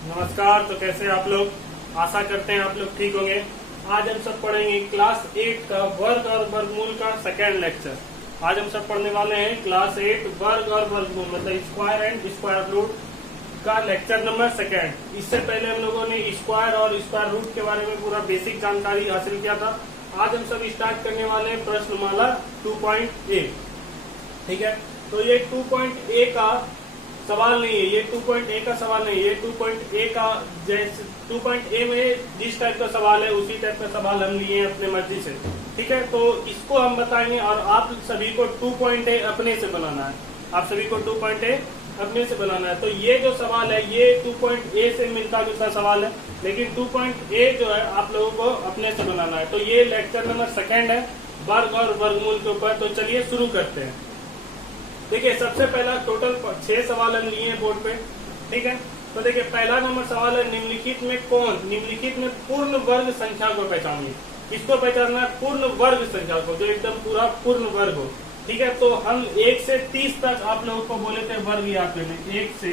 नमस्कार। तो कैसे आप लोग? आशा करते हैं आप लोग ठीक होंगे। आज हम सब पढ़ेंगे क्लास 8 का वर्ग और वर्गमूल का सेकेंड लेक्चर। आज हम सब पढ़ने वाले हैं क्लास 8 वर्ग और वर्गमूल मतलब स्क्वायर एंड स्क्वायर रूट का लेक्चर नंबर सेकेंड। इससे पहले हम लोगों ने स्क्वायर और स्क्वायर रूट के बारे में पूरा बेसिक जानकारी हासिल किया था। आज हम सब स्टार्ट करने वाले हैं प्रश्नमाला 2.a। ठीक है, तो ये 2.a का सवाल नहीं है, ये 2.a का सवाल नहीं है, ये 2.a का जैसे 2.a में जिस टाइप का सवाल है उसी टाइप का सवाल हम लिए हैं अपने मर्जी से। ठीक है, तो इसको हम बताएंगे और आप सभी को 2.a अपने से बनाना है। आप सभी को 2.a अपने से बनाना है। तो ये जो सवाल है ये 2.a से मिलता जुलता सवाल है, लेकिन 2.a जो है आप लोगों को अपने से बनाना है। तो ये लेक्चर नंबर सेकेंड है वर्ग और वर्गमूल के ऊपर। तो चलिए शुरू करते हैं। देखिए, सबसे पहला टोटल 6 सवाल हम लिए हैं बोर्ड पे। ठीक है, तो देखिए पहला नंबर सवाल है निम्नलिखित में कौन निम्नलिखित में पूर्ण वर्ग संख्या को पहचानिए। किसको पहचानना है? पूर्ण वर्ग संख्या को, जो एकदम पूरा पूर्ण वर्ग हो। ठीक है, तो हम 1 से 30 तक आप लोगों को बोले थे वर्ग याद करने। 1 से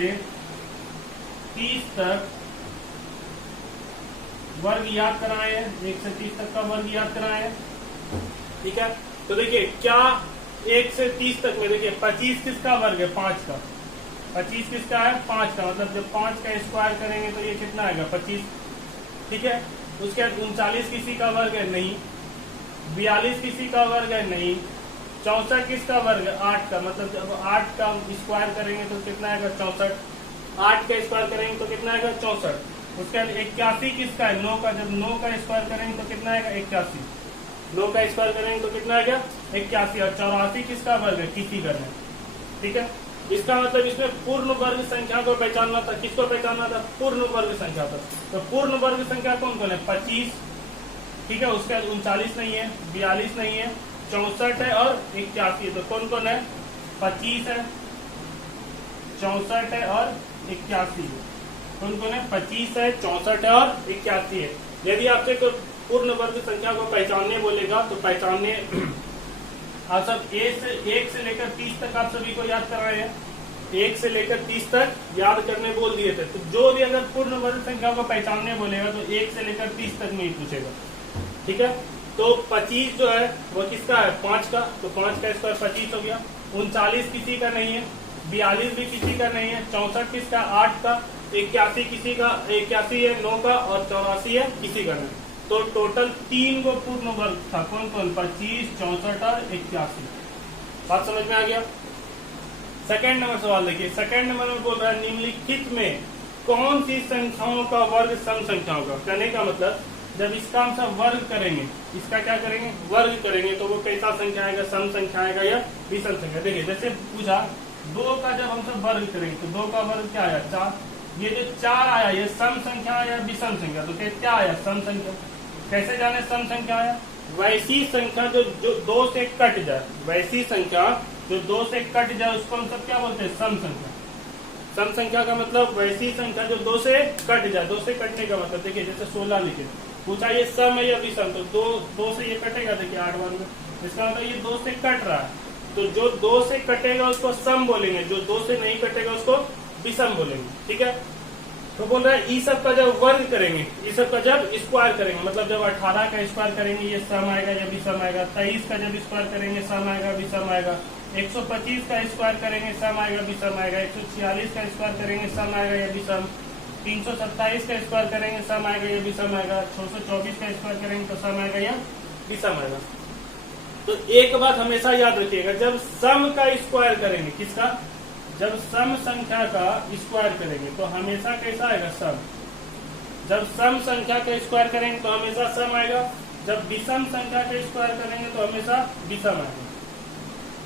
30 तक वर्ग याद कराए हैं, 1 से 30 तक का वर्ग याद कराए हैं। ठीक है, तो देखिए क्या 1 से 30 तक में देखिए 25 किसका वर्ग है? 5 का। 25 किसका है? 5 का। मतलब जब 5 का स्क्वायर करेंगे तो ये कितना आएगा? 25। ठीक है, उसके बाद 39 किसी का वर्ग है? नहीं। 42 किसी का वर्ग है? नहीं। 64 किसका वर्ग है? 8 का। मतलब जब 8 का स्क्वायर करेंगे तो कितना आएगा? 64। 8 का स्क्वायर करेंगे तो कितना आएगा? 64। उसके बाद 81 किसका है? 9 का। जब 9 का स्क्वायर करेंगे तो कितना आएगा? 81। 9 का स्क्वायर करेंगे तो कितना आएगा? 81। और 84 किसका वर्ग है? किसी का नहीं। ठीक है, इसका मतलब इसमें पूर्ण वर्ग संख्या को पहचानना था। किसको पहचानना था? पूर्ण वर्ग संख्या था। तो पूर्ण वर्ग संख्या कौन कौन है? 25। ठीक है, उसके बाद 39 नहीं है, 42 नहीं है, 64 है और 81। तो कौन कौन है? 25 है, 64 है और 81 है। कौन कौन है? 25 है, 64 है और 81 है। यदि आपसे पूर्ण वर्ग संख्या को पहचानने बोलेगा तो पहचानने आप सब 1 से लेकर 30 तक आप सभी को याद कर रहे हैं। 1 से लेकर 30 तक याद करने बोल दिए थे। तो जो भी अगर पूर्ण वर्ग संख्या को पहचानने बोलेगा तो 1 से लेकर 30 तक में ही पूछेगा। ठीक है, तो 25 जो है वो किसका है? 5 का। तो 5 का स्क्वायर 25 हो गया। 39 किसी का नहीं है, 42 भी किसी का नहीं है, 64 किसका? 8 का। 81 किसी का? 81 है 9 का और 84 है किसी का नहीं। तो टोटल 3 को पूर्ण वर्ग था। कौन कौन? 25, 64 और 81। बात समझ में आ गया? सेकंड नंबर सवाल देखिए। सेकंड नंबर में बोल रहा है निम्नलिखित में कौन सी संख्याओं का वर्ग सम संख्याओं का। कहने का मतलब जब इसका हम सब वर्ग करेंगे, इसका क्या करेंगे? वर्ग करेंगे, तो वो कैसा संख्या आएगा? सम संख्या आएगा या विषम संख्या। देखिए जैसे पूछा 2 का जब हम सब वर्ग करेंगे तो 2 का वर्ग क्या आया? 4। ये जो 4 आया ये सम संख्या आया विषम संख्या? तो क्या आया? सम संख्या। कैसे जाने सम संख्या आया? वैसी संख्या जो 2 से कट जाए, वैसी संख्या जो 2 से कट जाए उसको हम सब क्या बोलते हैं? सम संख्या। सम संख्या का मतलब वैसी संख्या जो 2 से कट जाए। 2 से कटने का मतलब देखिए जैसे 16 लिखे, पूछा ये सम है या विषम, तो 2 से ये कटेगा। देखिए 8 बार में, इसका मतलब ये 2 से कट रहा है। तो जो 2 से कटेगा उसको सम बोलेंगे, जो 2 से नहीं कटेगा उसको विषम बोलेंगे। ठीक है, तो बोल रहा है ई सब का जब वर्ग करेंगे, ई सब का जब स्क्वायर करेंगे, मतलब जब 18 का स्क्वायर करेंगे ये सम आएगा या विषम आएगा। 23 का जब स्क्वायर करेंगे सम आएगा विषम आएगा। 125 का स्क्वायर करेंगे सम आएगा विषम आएगा। 146 का स्क्वायर करेंगे सम आएगा या विषम। 327 का स्क्वायर करेंगे सम आएगा या विषम आएगा। 624 का स्क्वायर करेंगे तो सम आएगा या विषम आएगा। तो एक बात हमेशा याद रखिएगा, जब सम का स्क्वायर करेंगे, किसका? जब सम संख्या का स्क्वायर करेंगे तो हमेशा कैसा आएगा? सम। जब सम संख्या का स्क्वायर करेंगे तो हमेशा सम आएगा। जब विषम संख्या का स्क्वायर करेंगे तो हमेशा विषम आएगा।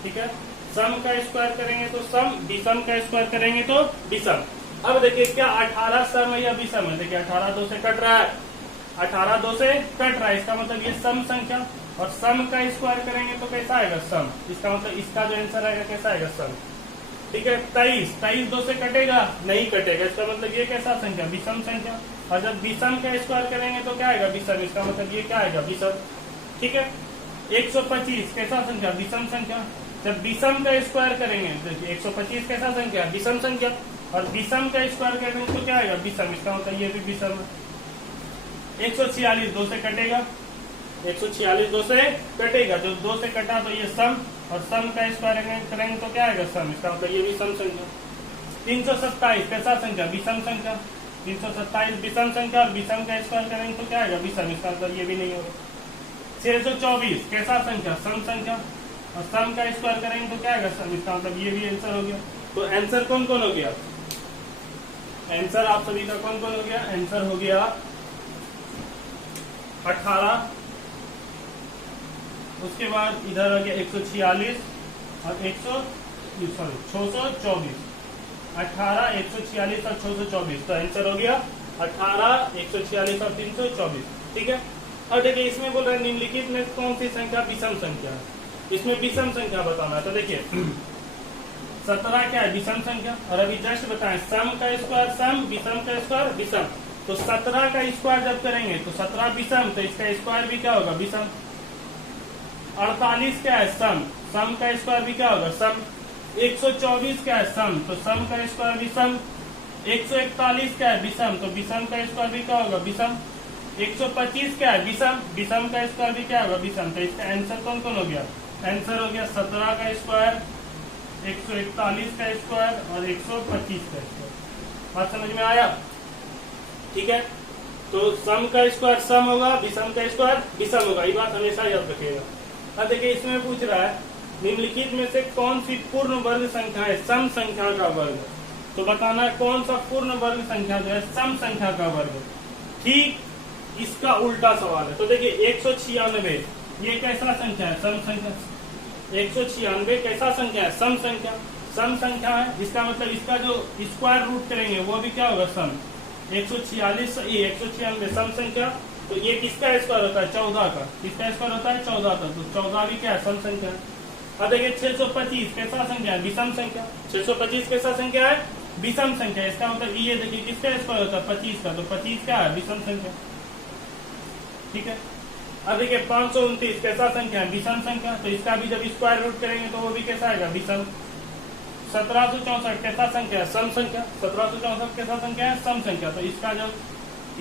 ठीक है, सम का स्क्वायर करेंगे तो सम, विषम का स्क्वायर करेंगे तो विषम। अब देखिए क्या 18 सम है या विषम है? देखिए 18 2 से कट रहा है, 18 2 से कट रहा है, इसका मतलब ये सम संख्या। और सम का स्क्वायर करेंगे तो कैसा आएगा? सम। इसका मतलब इसका जो आंसर आएगा कैसा आएगा? सम। ठीक है, 23 2 से कटेगा? नहीं कटेगा, इसका मतलब ये कैसा संख्या? विषम संख्या। और जब विषम का स्क्वायर करेंगे तो क्या आएगा? विषम। इसका मतलब ये क्या आएगा? विषम। ठीक है, 125 कैसा संख्या? विषम संख्या। जब विषम का स्क्वायर करेंगे, देखिए 125 कैसा संख्या? विषम संख्या। और विषम का स्क्वायर करेंगे तो क्या आएगा विषम, इसका मतलब ये भी विषम है। 146 2 से कटेगा, 146 2 से कटेगा, जो 2 से कटा तो ये सम, और सम का स्क्वायर करेंगे तो क्या आएगा सम, इसका मतलब ये भी सम संख्या। 327 कैसा संख्या, विषम संख्या, 327 विषम संख्या, और विषम का स्क्वायर करेंगे तो क्या आएगा विषम, इसका मतलब ये भी नहीं होगा। 624 कैसा संख्या, सम संख्या, और सम का स्क्वायर करेंगे तो क्या आएगा सम, इसका मतलब ये भी आंसर हो गया। तो आंसर कौन कौन हो गया, आंसर आप सभी का कौन कौन हो गया, आंसर हो गया 18, उसके बाद इधर हो गया 146 और 624, 18, 146 और 624, तो आंसर हो गया 18, 146 और 324। ठीक है, और देखिए इसमें बोल रहे हैं निम्नलिखित में कौन सी संख्या विषम संख्या है, इसमें विषम संख्या बताना है। तो देखिए 17 क्या है विषम संख्या, और अभी जस्ट बताएं सम का स्क्वायर सम, विषम का स्क्वायर विषम, तो 17 का स्क्वायर जब करेंगे तो 17 विषम, तो इसका स्क्वायर भी क्या होगा विषम। 48 क्या है सम, सम का स्क्वायर भी क्या होगा सम। 124 क्या है सम, तो सम का स्क्वायर भी सम। 141 क्या है विषम, तो विषम का स्क्वायर भी क्या होगा विषम। 125 क्या है विषम, विषम का स्क्वायर भी क्या होगा विषम, तो इसका आंसर कौन कौन हो गया, आंसर हो गया 17 का स्क्वायर, 141 का स्क्वायर और 125 का स्क्वायर। बात समझ में आया, ठीक है। तो सम का स्क्वायर सम होगा, विषम का स्क्वायर विषम होगा, ये बात हमेशा याद रखिएगा। अब देखिए इसमें पूछ रहा है निम्नलिखित में से कौन सी पूर्ण वर्ग संख्या है सम संख्या का वर्ग, तो बताना है कौन सा पूर्ण वर्ग संख्या जो है सम संख्या का वर्ग। ठीक इसका उल्टा सवाल है। तो देखिए 196 ये कैसा संख्या है सम संख्या, 196 कैसा संख्या है सम संख्या, सम संख्या है, इसका मतलब इसका जो स्क्वायर रूट करेंगे वो भी क्या होगा सम। 146 ये 196 सम संख्या, तो ये किसका स्क्वायर होता है 14 का, किसका स्क्वायर होता है 14 का, तो 14 भी क्या है सम संख्या है। अब देखिए 625 कैसा संख्या है विषम संख्या, 625 कैसा संख्या है विषम संख्या, इसका मतलब ये देखिए किसका स्क्वायर होता है 25 का, तो 25 क्या है विषम संख्या। ठीक है, अब देखिए 529 कैसा संख्या है विषम संख्या, तो इसका भी जब स्क्वायर रूट करेंगे तो वो भी कैसा आएगा विषम। 1764 कैसा संख्या है सम संख्या, 1764 कैसा संख्या है सम संख्या, तो इसका जब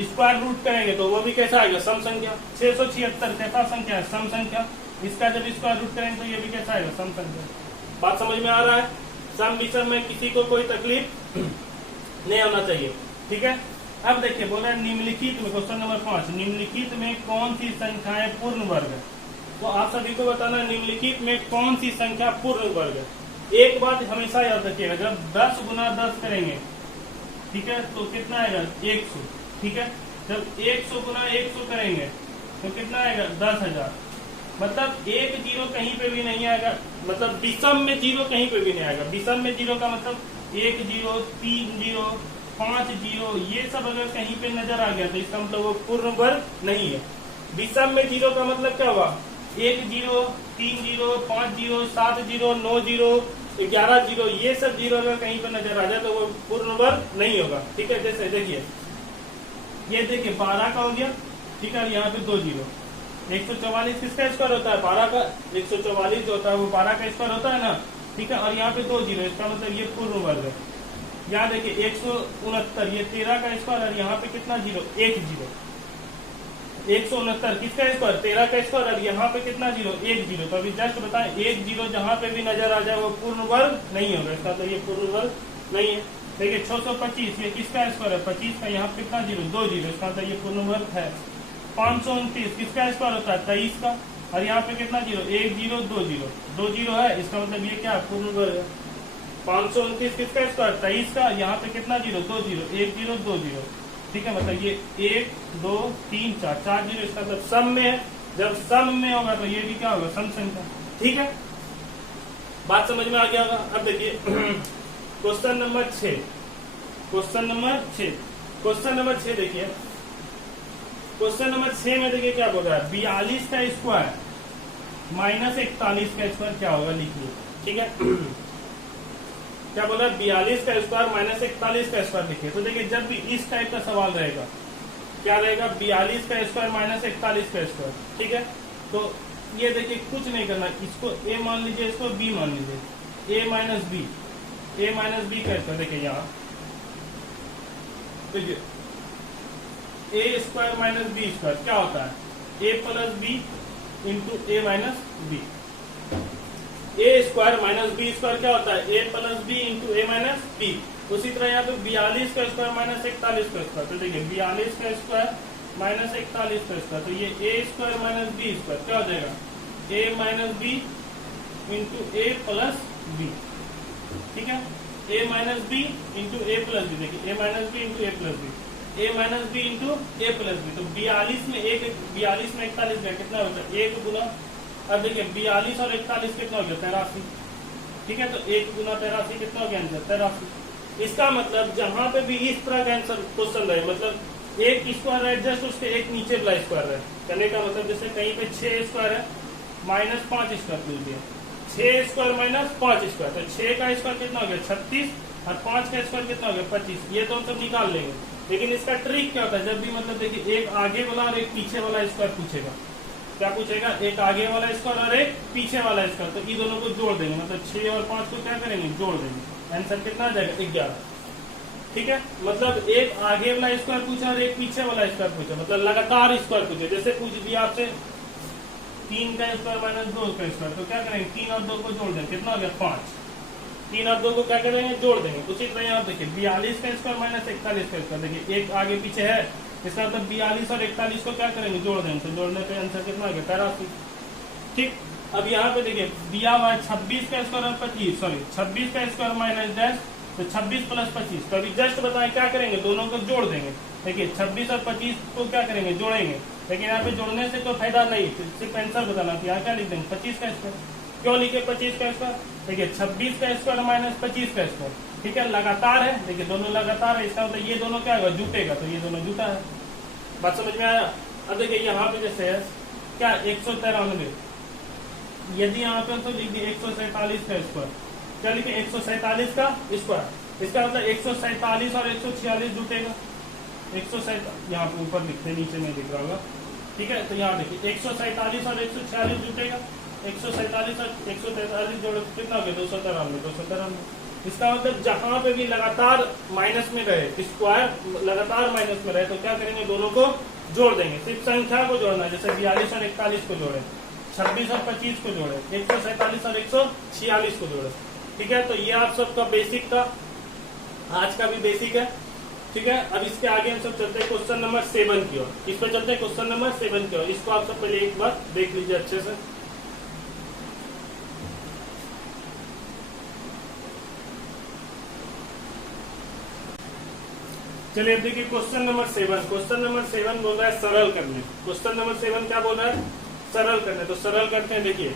स्क्वायर रूट करेंगे तो वो भी कैसा आएगा सम संख्या। 676 कैसा संख्या है सम संख्या, इसका जब स्क्वायर रूट करेंगे तो ये भी कैसा आएगा सम संख्या। बात समझ में आ रहा है, सम विषम में किसी को कोई तकलीफ नहीं होना चाहिए। ठीक है, अब देखिए बोल रहे हैं निम्नलिखित में क्वेश्चन नंबर 5, निम्नलिखित में कौन सी संख्याएं पूर्ण वर्ग है, तो आप सभी को बताना निम्नलिखित में कौन सी संख्या पूर्ण वर्ग है। एक बात हमेशा याद रखिएगा, जब 10 गुना 10 करेंगे ठीक है तो कितना आएगा 100। ठीक है, जब 100 गुना 100 करेंगे तो कितना आएगा 10,000, मतलब एक जीरो कहीं पे भी नहीं आएगा, मतलब विषम में जीरो कहीं पे भी नहीं आएगा। विषम में जीरो का मतलब 1 0 3 0 5 0 ये सब अगर कहीं पे नजर आ गया तो इसका मतलब वो पूर्ण वर्ग नहीं है। विषम में जीरो का मतलब क्या हुआ 1 0 3 0 5 0 7 0 9 0 11 0 ये सब जीरो अगर कहीं पे नजर आ जाए तो वो पूर्ण वर्ग नहीं होगा। ठीक है, जैसे देखिए ये देखिए 12 का हो गया, ठीक है, यहाँ पे 2 जीरो। 144 किसका स्क्वायर होता है 12 का, 144 जो होता है वो 12 का स्क्वायर होता है ना। ठीक है, और यहाँ पे 2 जीरो, इसका मतलब ये पूर्ण वर्ग है। यहाँ देखिए 169 ये 13 का स्क्वायर, और यहाँ पे कितना जीरो 1 जीरो। 169 किसका स्क्वायर 13 का स्क्वायर, और यहाँ पे कितना जीरो 1 जीरो। तो अभी जस्ट बताएं 1 जीरो जहाँ पे भी नजर आ जाए वो पूर्ण वर्ग नहीं होगा, इसका तो ये पूर्ण वर्ग नहीं है। देखिए 625 ये किसका स्क्वायर है 25 का, यहाँ पे कितना जीरो 2 जीरो, इसका तो ये पूर्ण वर्ग है। 529 किसका स्क्वायर होता है 23 का, और यहाँ पे कितना जीरो 1 जीरो 2 जीरो, 2 जीरो है, इसका मतलब ये क्या पूर्ण वर्ग है। 529 किसका स्क्वायर 23 का, यहाँ पे कितना जीरो 2 जीरो 1 जीरो 2 जीरो। ठीक है, मतलब ये 1 2 3 4 4 जीरो, इसका मतलब सम में है। जब सम में होगा तो ये भी क्या होगा सम संख्या। ठीक है, बात समझ में आ गया होगा। अब देखिए question number 6, question number 6, question number 6 देखिए, क्वेश्चन नंबर 6 में देखिए क्या बोल रहा है 42 का स्क्वायर माइनस 41 का स्क्वायर क्या होगा लिखिए। ठीक है, क्या बोला 42 का स्क्वायर माइनस 41 का स्क्वायर लिखिए। तो देखिए जब भी इस टाइप का सवाल रहेगा क्या रहेगा 42 का स्क्वायर माइनस 41 का स्क्वायर। ठीक है, तो ये देखिए कुछ नहीं करना, इसको a मान लीजिए, इसको b मान लीजिए, a माइनस बी का स्क्वायर। देखिए यहाँ देखिए ए स्क्वायर माइनस बी स्क्वायर क्या होता है, ए प्लस बी इंटू ए माइनस बी। ए स्क्वायर माइनस बी स्क्वायर क्या होता है, ए प्लस बी इंटू ए माइनस बी। उसी तरह यहाँ पे 42 का स्क्वायर माइनस 41 का स्क्वायर, तो देखिए 42 का स्क्वायर माइनस 41 का स्क्वायर, तो ये ए स्क्वायर माइनस बी स्क्वायर क्या हो जाएगा, ए माइनस बी इंटू ए प्लस बी। ठीक है, ए माइनस बी इंटू ए प्लस बी, देखिए ए माइनस बी इंटू ए प्लस बी, ए माइनस बी इंटू ए प्लस बी। तो 42 में 41 में कितना होता है, एक गुना। अब देखिए 42 और 41 कितना हो गया, 83। ठीक है, तो एक गुना 83 कितना हो गया आंसर, 83। इसका मतलब जहां पे भी इस तरह का आंसर क्वेश्चन रहे, मतलब एक स्क्वायर है जस्ट उसके एक नीचे वाला स्क्वायर है, करने का मतलब जैसे कहीं पे 6 स्क्वायर है माइनस 5 स्क्वायर पूछ दिया, 6 स्क्वायर माइनस 5 स्क्वायर, तो 6 का स्क्वायर कितना हो गया 36 और 5 का स्क्वायर कितना हो गया 25। ये तो हम सब निकाल लेंगे, लेकिन इसका ट्रिक क्या होता है, जब भी मतलब देखिए एक आगे वाला और एक पीछे वाला स्क्वायर पूछेगा, क्या पूछेगा, एक आगे वाला स्क्वायर और एक पीछे वाला स्क्वायर, तो ये दोनों को जोड़ देंगे, मतलब 6 और 5 को क्या करेंगे, जोड़ देंगे, आंसर कितना आ जाएगा 11। ठीक है, मतलब एक आगे वाला स्क्वायर पूछा और एक पीछे वाला स्क्वायर पूछा, मतलब लगातार स्क्वायर पूछे। जैसे पूछ दिया आपसे 3 का स्क्वायर माइनस 2 का स्क्वायर, तो क्या करेंगे 3 और 2 को जोड़ देंगे, कितना हो गया 5। 3 और 2 को क्या करेंगे, जोड़ देंगे। उसी तरह यहाँ देखिए 42 का स्क्वायर माइनस 41 का स्क्वायर, देखिए एक आगे पीछे है, इसका मतलब 42 और 41 को क्या करेंगे, जोड़ देंगे, तो जोड़ने पे आंसर कितना हो गया 83। ठीक, अब यहाँ पे देखिए दिया हुआ है 26 का स्क्वायर और 26 का स्क्वायर माइनस 10, तो 26 प्लस 25, तो अभी जस्ट बताएं क्या करेंगे, दोनों को जोड़ देंगे। देखिए 26 और 25 को क्या करेंगे, जोड़ेंगे, लेकिन यहाँ पे जोड़ने से कोई फायदा नहीं, सिर्फ आंसर बताना कि यहाँ क्या लिख देंगे 25 का स्क्वायर। क्यों लिखे 25 का स्क्वायर, देखिए 26 का स्क्वायर माइनस 25 का स्क्वायर, ठीक है, लगातार है, देखिए दोनों लगातार है, इसका मतलब ये दोनों क्या होगा, जुटेगा, तो ये दोनों जुटा है। बात समझ में आया। अब देखिए यहाँ पे जैसे है क्या 193, यदि यहाँ पे तो लिख दिए 147 का स्क्वायर, क्या लिखे 147 का स्क्वायर, इसका मतलब 147 और 146 जुटेगा, 147 यहाँ पे ऊपर लिखते नीचे में दिख रहा होगा। ठीक है, तो यहाँ देखिए 147 और 146 जुटेगा, 147 और 143 जोड़ कितना हो गया 293। इसका मतलब जहां पे भी लगातार माइनस में रहे, स्क्वायर लगातार माइनस में रहे, तो क्या करेंगे, दोनों को जोड़ देंगे। सिर्फ संख्या को जोड़ना है, जैसे 42 और 41 को जोड़े, 26 और 25 को जोड़े, 147 और 146 को जोड़े। ठीक है, तो ये आप सबका बेसिक था, आज का भी बेसिक है। ठीक है, अब इसके आगे हम सब चलते हैं क्वेश्चन नंबर 7 की ओर। इस पर चलते हैं क्वेश्चन नंबर 7 की ओर। इसको आप सब पहले एक बार देख लीजिए अच्छे से। चलिए अब देखिए क्वेश्चन नंबर 7। क्वेश्चन नंबर 7 बोल रहा है सरल करने। क्वेश्चन नंबर 7 क्या बोल रहा है, सरल करने। तो सरल करते हैं। देखिए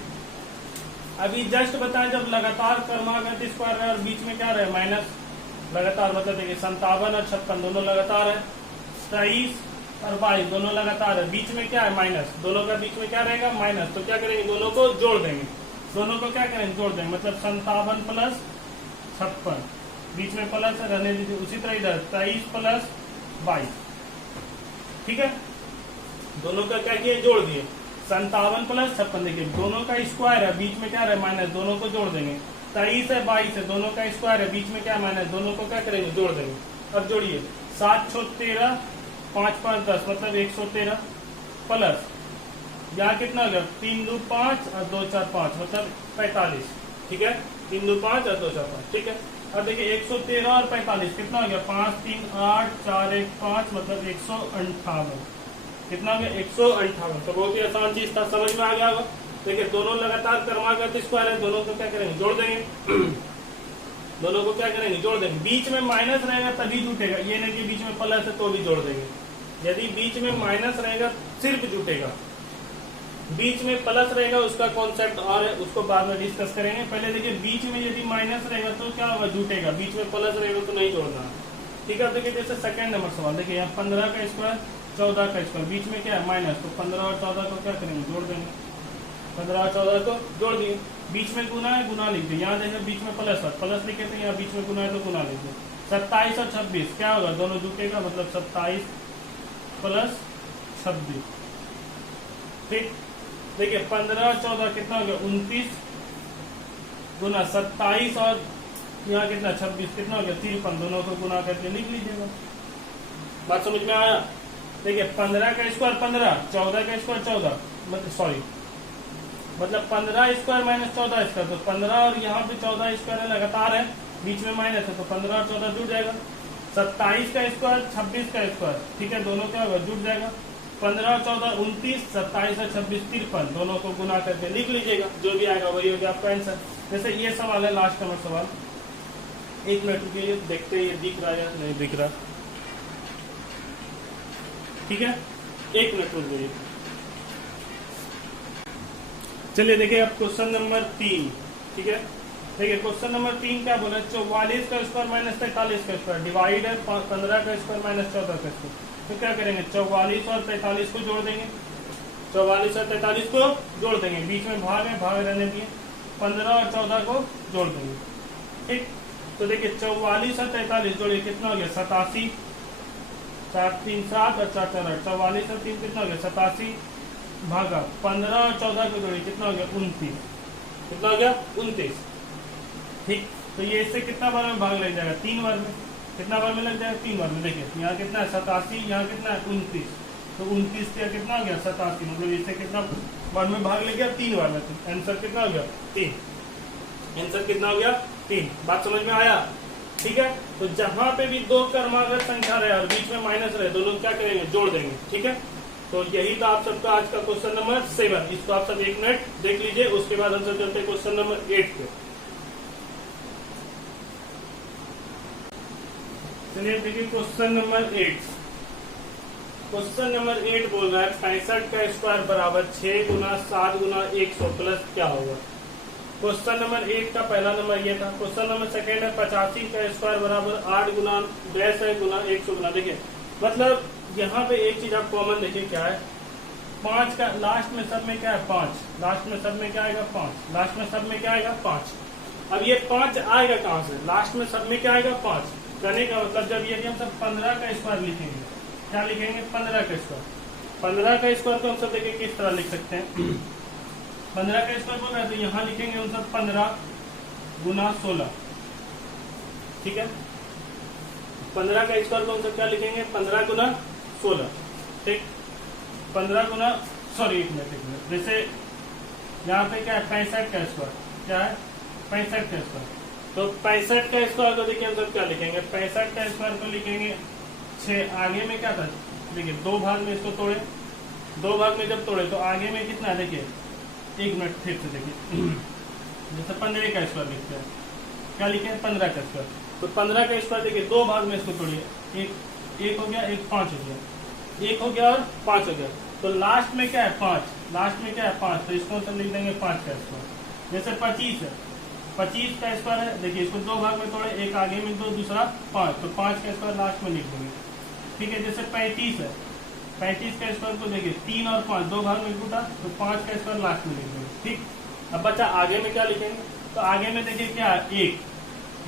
अभी जस्ट बताएं, जब लगातार क्रमागत स्क्वायर है और बीच में क्या रहे माइनस, लगातार मतलब देखिए 57 और 56 दोनों लगातार है, 23 और 22 दोनों लगातार है, बीच में क्या है माइनस, दोनों का बीच में क्या रहेगा माइनस, तो क्या करेंगे दोनों को जोड़ देंगे, दोनों को क्या करेंगे जोड़ देंगे, मतलब 57 प्लस 56, बीच में प्लस रहने दीजिए। उसी तरह इधर 23 प्लस 22, ठीक है, दोनों का क्या किए जोड़ दिए, 57 प्लस 56, देखिए दोनों का स्क्वायर है, बीच में क्या रहे माइनस, दोनों को जोड़ देंगे। 23 है 22 है, दोनों का स्क्वायर है, बीच में क्या माइनस, दोनों को क्या करेंगे जोड़ देंगे। अब जोड़िए 7 6 13, 5 5 10, मतलब 113 प्लस यहाँ कितना होगा 3 2 5 और 2 4 5, मतलब 45। ठीक है, 3 2 5 और 2 4 5, ठीक है। अब देखिए 113 और 45 कितना हो गया 5 3 8 4 1 5, मतलब 158, कितना हो गया 158। तो बहुत ही आसान चीज था, समझ में आ गया होगा। देखिए दोनों लगातार क्रमागत स्क्वायर है, दोनों को क्या करेंगे जोड़ देंगे, दोनों को क्या करेंगे जोड़ देंगे। बीच में माइनस रहेगा तभी जुटेगा, ये नहीं कि बीच में प्लस है तो भी जोड़ देंगे। यदि बीच में माइनस रहेगा सिर्फ जुटेगा, बीच में प्लस रहेगा उसका कॉन्सेप्ट और है, उसको बाद में डिस्कस करेंगे। पहले देखिए बीच में यदि माइनस रहेगा तो क्या होगा जुटेगा, बीच में प्लस रहेगा तो नहीं जोड़ना। ठीक है, देखिए जैसे सेकंड नंबर सवाल देखिए यहाँ 15 का स्क्वायर 14 का स्क्वायर, बीच में क्या है माइनस, तो 15 और 14 को क्या करेंगे जोड़ देंगे, 15 और 14 को जोड़ दिए। बीच में गुना है, गुना लिख दिए। यहाँ देखिए बीच में प्लस है, प्लस लिखे थे, यहाँ बीच में गुना है तो गुना लिख दिए। 27 और 26 क्या होगा, दोनों जुटेगा, मतलब 27 प्लस 26। ठीक, देखिए 15 और 14 कितना हो गया 29 गुना 27 और यहाँ कितना 26 कितना हो गया 53, दोनों को गुना करके लिख लीजिएगा। बात समझ में आया? देखिए 15 का स्क्वायर 15, 14 का स्क्वायर 14, मतलब 15 स्क्वायर माइनस 14 स्क्वायर, तो 15 और यहाँ पे 14 स्क्वायर है, लगातार है, बीच में माइनस है, तो 15 और 14 जुड़ जाएगा। 27 का स्क्वायर 26 का स्क्वायर, ठीक है, दोनों क्या होगा, जुड़ जाएगा। 15 और 14 29, 27 और 26 53, दोनों को गुना करके लिख लीजिएगा, जो भी आएगा वही हो गया आपका आंसर। जैसे ये सवाल है, लास्ट नंबर सवाल, 1 मिनट रुकिए, देखते हैं ये दिख रहा है या नहीं दिख रहा, ठीक है, 1 मिनट रुक जाइए। चलिए देखिए अब क्वेश्चन नंबर 3, ठीक है, देखिए क्वेश्चन नंबर 3 क्या बोला, 44 का स्क्वायर माइनस 43 का स्क्वायर डिवाइड है 15 का स्क्वायर माइनस 14 का स्क्वायर, तो क्या करेंगे, 44 और 43 को जोड़ देंगे, 44 और 43 को जोड़ देंगे, बीच में भाग है, भाग रहने दिए, 15 और 14 को जोड़ देंगे, ठीक। तो देखिए 44 और 43 जोड़िए, कितना हो गया, 87, 4 3 7 और 4 4 8, 44 और 3 कितना हो गया, 87 भागा 15 और 14 को जोड़िए, कितना हो गया, 29, कितना हो गया, 29, ठीक। तो ये इससे कितना बार में भाग लग जाएगा, 3 बार में, कितना बार में लग जाएगा, 3 बार में। देखिए यहाँ कितना है, 87, यहाँ कितना है, 29, तो 29 का कितना हो गया, 87, मतलब इससे कितना बार में भाग लग गया, 3 बार में, तो आंसर कितना हो गया, 3, आंसर कितना हो गया, 3। बात समझ में आया, ठीक है। तो जहां पे भी 2 क्रमागत संख्या रहे और बीच में माइनस रहे, दोनों क्या करेंगे, जोड़ देंगे, ठीक है। तो यही था आप सबका आज का क्वेश्चन नंबर 7, इसको आप सब 1 मिनट देख लीजिए, उसके बाद हम सब चलते हैं क्वेश्चन नंबर 8 पे। चलिए देखिए क्वेश्चन नंबर 8, क्वेश्चन नंबर 8 बोल रहा है 65 का स्क्वायर बराबर 6 गुना 7 गुना 100 प्लस क्या होगा। क्वेश्चन नंबर 8 का पहला नंबर ये था। क्वेश्चन नंबर सेकंड है 85 का स्क्वायर बराबर 8 गुना डैश है गुना 100 गुना। देखिए मतलब यहाँ पे एक चीज आप कॉमन देखिए क्या है, 5 का लास्ट में सब में क्या है, 5, लास्ट में सब में क्या आएगा, 5, लास्ट में सब में क्या आएगा, 5। अब ये 5 आएगा कहाँ से, लास्ट में सब में क्या आएगा, 5। करने का मतलब जब यदि हम सब 15 का स्क्वायर लिखेंगे, क्या लिखेंगे, 15 का स्क्वायर। 15 का स्क्वायर को हम सब देखिए किस तरह लिख सकते हैं, 15 का स्क्वायर बोल रहे हैं तो यहाँ लिखेंगे हम सब 15 गुना 16, ठीक है। 15 का स्क्वायर को हम सब क्या लिखेंगे, 15 गुना 16, ठीक। 15 गुना, सॉरी एक मिनट, जैसे यहाँ पे क्या है 65 का स्क्वायर, क्या है 65 का स्क्वायर, तो 65 का स्क्वायर को देखिए हम सब क्या लिखेंगे, 65 का स्क्वायर को लिखेंगे 6, आगे में क्या था, देखिए 2 भाग में इसको तोड़े, 2 भाग में जब तोड़े तो आगे में कितना है, देखिए 1 मिनट फिर से देखिए, जैसे 15 का स्क्वायर लिखते हैं, क्या लिखे हैं 15 का स्क्वायर, तो 15 का स्क्वायर देखिए 2 भाग में इसको तोड़िए, एक हो गया, एक 5 हो गया, 1 हो गया और 5 हो गया, तो लास्ट में क्या है 5, लास्ट में क्या है 5, तो इसको हम लिख देंगे 5 का स्क्वायर। जैसे 25 है, 25 का स्क्वायर है, देखिए इसको 2 भाग में तोड़े, एक आगे में 2 दूसरा 5, तो 5 का स्क्वायर लास्ट में लिख देंगे, ठीक है। जैसे 35 है, 35 का स्क्वायर को देखिए 3 और 5 2 भाग में टूटा, तो 5 का स्क्वायर लास्ट में लिख देंगे, ठीक। अब बच्चा आगे में क्या लिखेंगे, तो आगे में देखिए क्या है 1,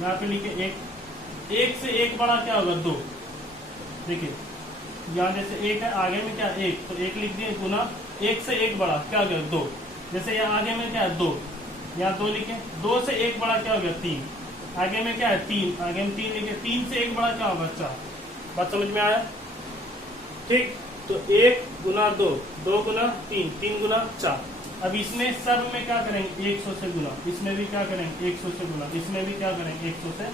यहाँ पे लिखे 1 से 1 बड़ा क्या होगा 2, देखिए यहाँ जैसे 1 है, आगे में क्या 1, तो 1 लिख दिए गुना 1 से 1 बड़ा क्या हो गया 2, जैसे यहाँ आगे में क्या है 2, यहाँ 2 लिखे, 2 से 1 बड़ा क्या हो गया 3, आगे में क्या है 3, आगे में 3 लिखे, 3 से 1 बड़ा क्या होगा 4। बात समझ में आया, ठीक। तो 1 गुना 2, 2 गुना 3, 3 गुना 4। अब इसमें सब में क्या करेंगे 100 से गुना, इसमें भी क्या करेंगे 100 से गुना, इसमें भी क्या करेंगे 100 से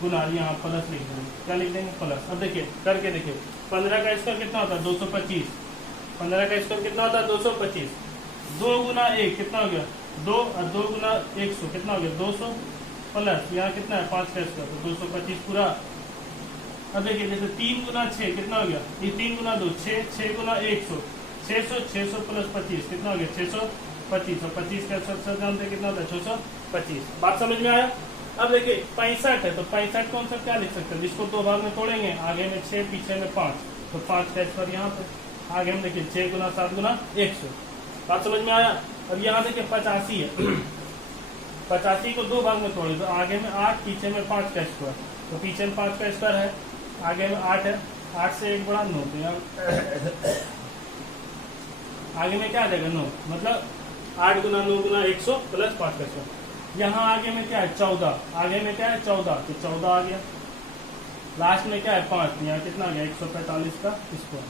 गुना, यहाँ प्लस लिख देंगे, क्या लिख देंगे प्लस। अब देखिए करके देखिए 15 का स्क्वायर कितना होता है 225, 15 का स्क्वायर कितना होता है 225, 2 गुना 1 कितना हो गया 2, और 2 गुना 100 कितना हो गया 200, प्लस यहाँ कितना है 5 का स्क्वायर, तो 225 पूरा। अब देखिए जैसे 3 गुना 6 कितना हो गया, ये 3 गुना 2 6, 6 गुना 100, 600, 600 प्लस 25 कितना हो गया 625, और 25 का सब जानते कितना होता है 625। बात समझ में आया। अब देखिए 65 है, तो 65 को हम सब क्या लिख सकते हैं, जिसको 2 भाग में तोड़ेंगे, आगे में 6 पीछे में 5, तो 5 का स्क्वायर यहाँ पे, आगे में देखिए 6 गुना 7 गुना 100। बात समझ में आया। अब यहाँ देखिए 85 है, 85 को 2 भाग में तोड़े, तो आगे में 8 पीछे में 5 का स्क्वायर, तो पीछे में 5 का स्क्वायर है, आगे में 8 है, 8 से 1 बड़ा 9, तो यहाँ आगे में क्या आ जाएगा 9, मतलब 8 गुना 9 गुना 100 प्लस 5 का स्क्वायर। यहाँ आगे में क्या है 14, आगे में क्या है 14, तो 14 आ गया, लास्ट में क्या है 5, यहाँ कितना आ गया 145 का स्क्वायर।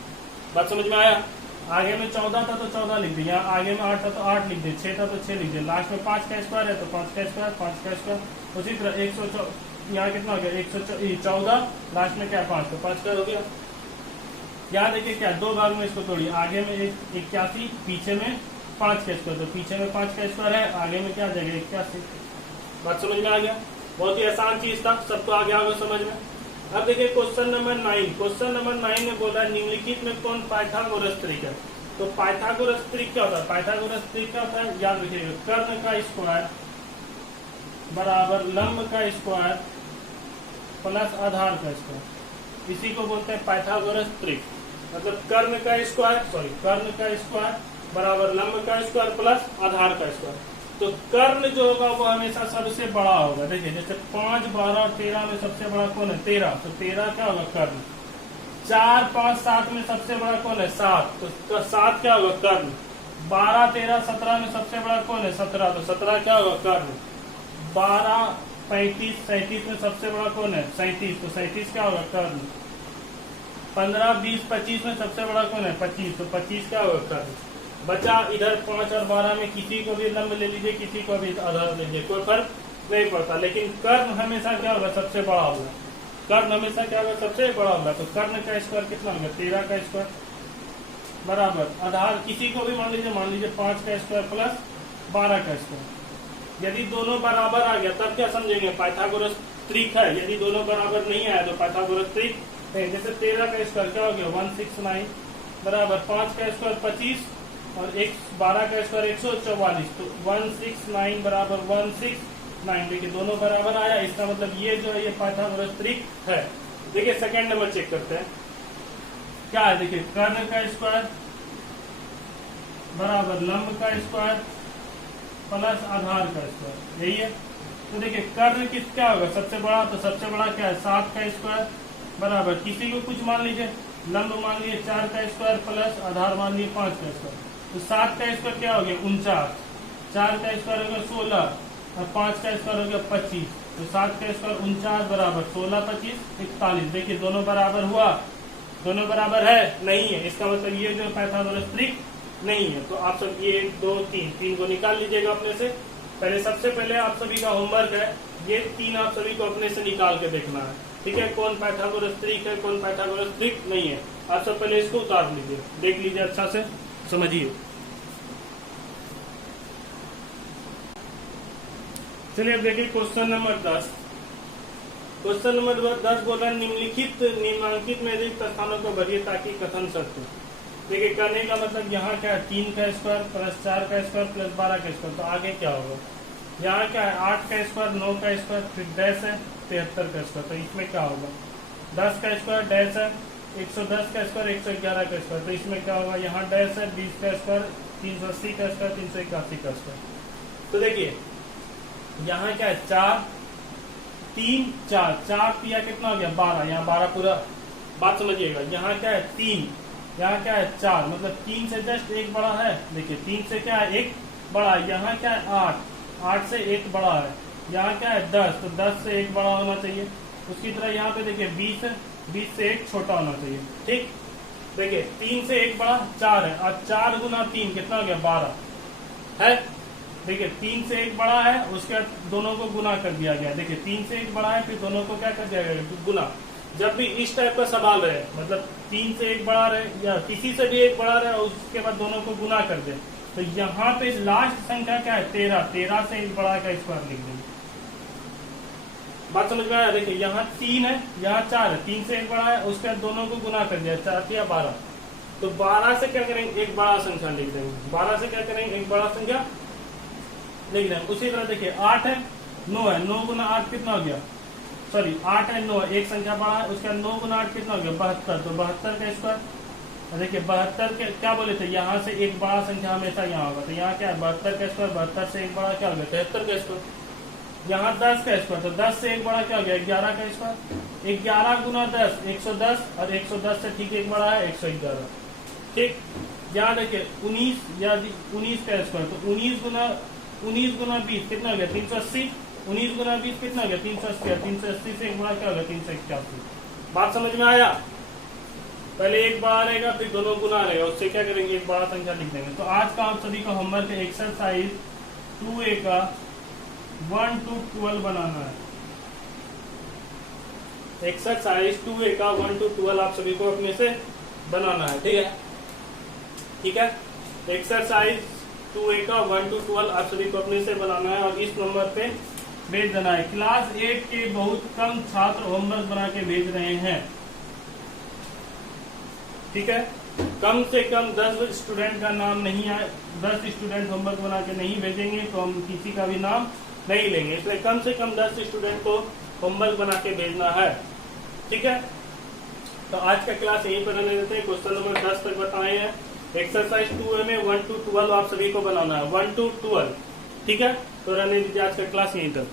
बात समझ में आया। आगे में 14 था तो 14 लिख दिया, यहाँ आगे में 8 था तो 8 लिख दिया, 6 था तो 6 लिख दिया, लास्ट में 5 का स्क्वायर है तो 5 का स्क्वायर, 5 का स्क्वायर। उसी तरह 114 यहाँ कितना हो गया 114, लास्ट में क्या 5 तो 5 का हो गया। यहाँ देखिए क्या 2 भाग में इसको तोड़िए, आगे में 81, पीछे में 5 का स्क्वायर, तो पीछे में 5 का स्क्वायर है, आगे में क्या आ जाएगा 81। बात समझ में आ गया। बहुत ही आसान चीज था, सबको आगे आगे समझ में। अब देखिए क्वेश्चन नंबर 9। क्वेश्चन नंबर 9 में बोला निम्नलिखित में कौन पाइथागोरस त्रिक है। तो पाइथागोरस त्रिक क्या होता है, पाइथागोरस त्रिक क्या होता है याद रखिएगा, कर्ण का स्क्वायर बराबर लंब का स्क्वायर प्लस आधार का स्क्वायर, इसी को बोलते हैं पाइथागोरस त्रिक। मतलब कर्ण का स्क्वायर बराबर लंब का स्क्वायर प्लस आधार का स्क्वायर। तो कर्ण जो होगा वो हमेशा सबसे बड़ा होगा। देखिए जैसे 5, 12 और 13 में सबसे बड़ा कौन है 13, तो 13 क्या होगा कर्ण। 4, 5, 7 में सबसे बड़ा कौन है 7, तो 7 क्या होगा कर्ण। 12, 13, 17 में सबसे बड़ा कौन है 17, तो 17 क्या होगा कर्ण। 12, 35, 37 में सबसे बड़ा कौन है 37, तो 37 क्या होगा कर्ण। 15, 20, 25 में सबसे बड़ा कौन है 25, तो 25 क्या होगा कर्ण। बचा इधर 5 और 12 में किसी को भी लंब ले लीजिए, किसी को भी आधार ले लीजिए, कोई फर्क नहीं पड़ता, लेकिन कर्ण हमेशा क्या होगा सबसे बड़ा होगा। कर्ण हमेशा क्या होगा सबसे बड़ा होगा। तो कर्ण का स्क्वायर कितना होगा 13 का स्क्वायर बराबर आधार किसी को भी मान लीजिए 5 का स्क्वायर प्लस 12 का स्क्वायर। यदि दोनों बराबर आ गया तब क्या समझेंगे पाइथागोरस त्रिक है। यदि दोनों बराबर नहीं आया तो पाइथागोरस त्रिक नहीं। जैसे 13 का स्क्वायर क्या हो गया 169 बराबर 5 का स्क्वायर 25 और 12 का स्क्वायर 144, तो 169 बराबर 169। देखिए दोनों बराबर आया, इसका मतलब ये जो है ये पाइथागोरस त्रिक है। देखिए सेकंड नंबर चेक करते हैं क्या है। देखिए कर्ण का स्क्वायर बराबर लंब का स्क्वायर प्लस आधार का स्क्वायर, यही है। तो देखिए कर्ण किस क्या होगा सबसे बड़ा, तो सबसे बड़ा क्या है 7 का स्क्वायर बराबर किसी को कुछ मान लीजिए, लंब मान लीजिए 4 का स्क्वायर प्लस आधार मान लीजिए 5 का स्क्वायर। तो 7 का स्क्वायर क्या हो गया 49, 4 का स्क्वायर हो गया 16 और 5 का स्क्वायर हो गया 25। तो 7 का स्क्वायर 49 बराबर 16, 25, 41। देखिए दोनों बराबर हुआ, दोनों बराबर है नहीं है, इसका मतलब ये जो पाइथागोरस त्रिक नहीं है। तो आप सब ये 1, 2, 3 को निकाल लीजिएगा अपने से। पहले सबसे पहले आप सभी का होमवर्क है ये 3 आप सभी को अपने से निकाल के देखना है, ठीक है। कौन पाइथागोरस त्रिक है, कौन पाइथागोरस त्रिक नहीं है। आप सब पहले इसको उतार लीजिए, देख लीजिए अच्छा से समझिए। चलिए अब देखिए क्वेश्चन नंबर 10। क्वेश्चन नंबर 10 बोला निम्नांकित में रिक्त स्थानों को भरिए ताकि कथन सत्य। देखिए करने का मतलब यहाँ क्या है 3 का स्क्वायर प्लस 4 का स्क्वायर प्लस 12 का स्क्वायर। तो आगे क्या होगा, यहाँ क्या है 8 का स्क्वायर 9 का स्क्वायर फिर डैश है 73 का स्क्वायर। तो इसमें क्या होगा 10 का स्क्वायर डैश है 110 का स्क्वायर 111 का स्क्वायर। तो इसमें क्या होगा यहाँ डैश है 20 का स्क्वायर 380 का स्क्वायर 381 का स्क्वायर। तो देखिए यहाँ क्या है 4, 3, 4 पिया कितना हो गया 12, यहाँ 12 पूरा। बात समझिएगा यहाँ क्या है 3, यहाँ क्या है 4, मतलब 3 से जस्ट एक बड़ा है। देखिए 3 से क्या है एक बड़ा, यहाँ क्या है 8, 8 से एक बड़ा है। यहाँ क्या है 10, तो 10 से एक बड़ा होना चाहिए। उसकी तरह यहाँ पे देखिए 20 है, 20 से एक छोटा होना चाहिए, ठीक। देखिए 3 से एक बड़ा 4 है और 4 गुना 3 कितना हो गया 12 है। देखिए 3 से एक बड़ा है, उसके बाद दोनों को गुना कर दिया गया। देखिए 3 से एक बड़ा है फिर दोनों को क्या कर दिया गया गुना। जब भी इस टाइप का सवाल रहे, मतलब 3 से एक बड़ा रहे या किसी से भी एक बड़ा रहे और उसके बाद दोनों को गुना कर दे, तो यहाँ पे लास्ट संख्या क्या है 13, 13 से एक बड़ा का स्क्वायर लिख देंगे। बात समझ में आया। देखिए यहाँ 3 है, यहाँ 4 है, 3 से एक बड़ा है, उसके बाद दोनों को गुना कर दिया 4 या 12। तो 12 से क्या करेंगे एक बड़ा संख्या लिख देंगे, 12 से क्या करेंगे एक बड़ा संख्या लिख देंगे। उसी तरह देखिए 8 है 9 है, 9 गुना 8 कितना हो गया, सॉरी 8 है 9 एक संख्या बड़ा है, उसका 9 गुना 8 कितना हो गया 72। तो 72 का स्क्वायर। देखिए 72 के क्या बोले थे यहाँ से एक बड़ा संख्या हमेशा यहाँ होगा। तो यहाँ क्या है 72 का स्क्वायर, 72 से एक बड़ा क्या हो गया 73 का स्क्वायर। यहाँ 10 का स्क्वायर, तो 10 से एक बड़ा क्या हो गया 11 का स्क्वायर। 11 गुना 10 110 और 110 से ठीक एक बड़ा है 111, ठीक। यहाँ देखिए 19 या 19 का स्क्वायर, तो 19 गुना 20 कितना हो गया 380। 19 गुना 20 कितना हो गया 380, 380 से एक बड़ा क्या हो गया 381। बात समझ में आया? पहले एक बार आएगा फिर दोनों गुना रहेगा, उससे क्या करेंगे एक बड़ा संख्या लिख देंगे। तो आज का आप सभी का होमवर्क है एक्सरसाइज 2A का 1 to 12 बनाना है। एक्सरसाइज 2A का 1 to 12 आप सभी को अपने से बनाना है, ठीक है? ठीक है, एक्सरसाइज 2A का 1 to 12 आप सभी को अपने से बनाना है और इस नंबर पे भेज देना है। क्लास 8 के बहुत कम छात्र होमवर्क बना के भेज रहे हैं, ठीक है? कम से कम 10 स्टूडेंट का नाम नहीं आए, 10 स्टूडेंट होमवर्क बना के नहीं भेजेंगे तो हम किसी का भी नाम नहीं लेंगे, इसलिए कम से कम 10 स्टूडेंट को होमवर्क बना के भेजना है, ठीक है? तो आज का क्लास यहीं पर रहने देते हैं। क्वेश्चन नंबर 10 तक बताए हैं। एक्सरसाइज 2A में 1 to 12 आप सभी को बनाना है, 1 to 12, ठीक है? तो रहने दीजिए आज का क्लास यहीं तक।